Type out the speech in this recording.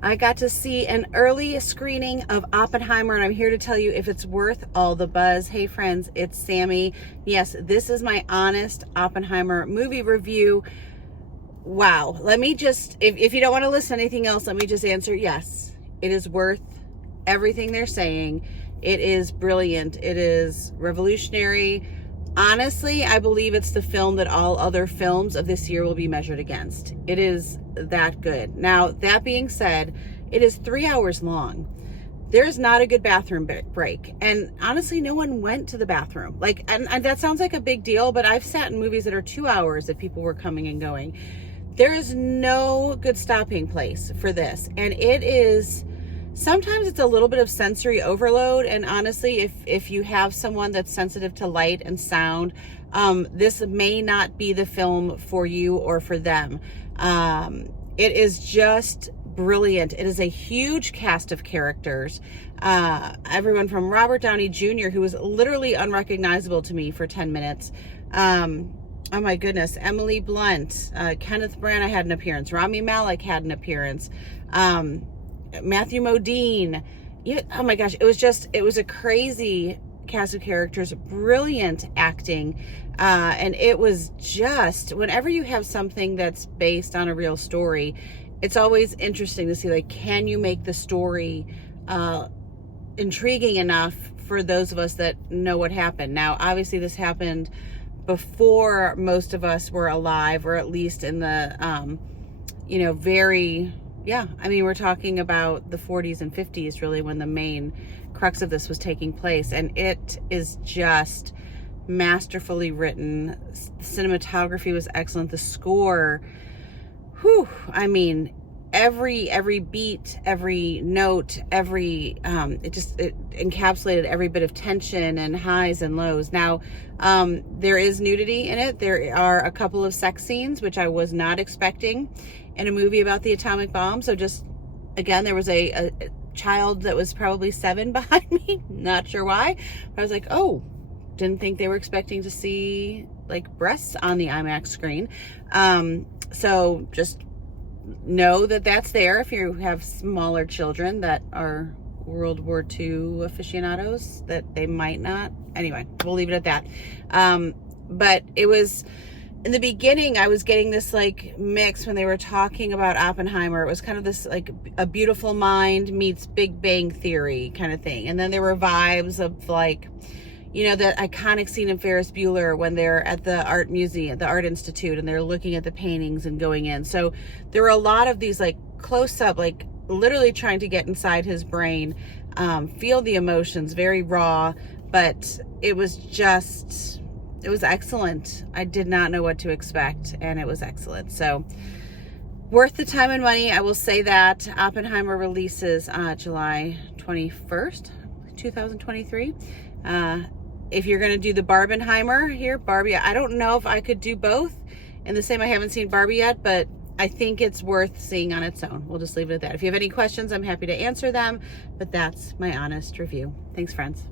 I got to see an early screening of Oppenheimer, and I'm here to tell you if it's worth all the buzz. Hey friends, it's Sammy. Yes, this is my honest Oppenheimer movie review. Wow. Let me just, if you don't want to listen to anything else, let me just answer yes. It is worth everything they're saying. It is brilliant. It is revolutionary. Honestly, I believe it's the film that all other films of this year will be measured against. It is that good. Now, that being said, it is 3 hours long. There's not a good bathroom break. And honestly, no one went to the bathroom. And that sounds like a big deal, but I've sat in movies that are 2 hours that people were coming and going. There is no good stopping place for this. And it is, sometimes it's a little bit of sensory overload. And honestly, if you have someone that's sensitive to light and sound, this may not be the film for you or for them. It is just brilliant. It is a huge cast of characters. Everyone from Robert Downey Jr., who was literally unrecognizable to me for 10 minutes. Oh my goodness. Emily Blunt, Kenneth Branagh had an appearance. Rami Malek had an appearance. Matthew Modine. Oh my gosh. It was a crazy cast of characters, brilliant acting. And it was just, whenever you have something that's based on a real story, it's always interesting to see, like, can you make the story intriguing enough for those of us that know what happened? Now, obviously this happened before most of us were alive, or at least in the, we're talking about the 40s and 50s, really, when the main crux of this was taking place. And it is just masterfully written. The cinematography was excellent. The score, every beat, every note, it encapsulated every bit of tension and highs and lows. Now, there is nudity in it. There are a couple of sex scenes, which I was not expecting in a movie about the atomic bomb. So just, again, there was a child that was probably 7 behind me. Not sure why. But I was like, oh, didn't think they were expecting to see like breasts on the IMAX screen. So just know that that's there if you have smaller children that are World War II aficionados, that they might not. Anyway, we'll leave it at that. But it was, in the beginning, I was getting this like mix when they were talking about Oppenheimer. It was kind of this like A Beautiful Mind meets Big Bang Theory kind of thing. And then there were vibes of like, that iconic scene in Ferris Bueller when they're at the art museum, the art institute, and they're looking at the paintings and going in. So there were a lot of these like close up, like literally trying to get inside his brain, feel the emotions, very raw, but it was excellent. I did not know what to expect, and it was excellent. So worth the time and money. I will say that. Oppenheimer releases July 21st, 2023. If you're going to do the Barbenheimer here, Barbie, I don't know if I could do both in the same. I haven't seen Barbie yet, but I think it's worth seeing on its own. We'll just leave it at that. If you have any questions, I'm happy to answer them, but that's my honest review. Thanks, friends.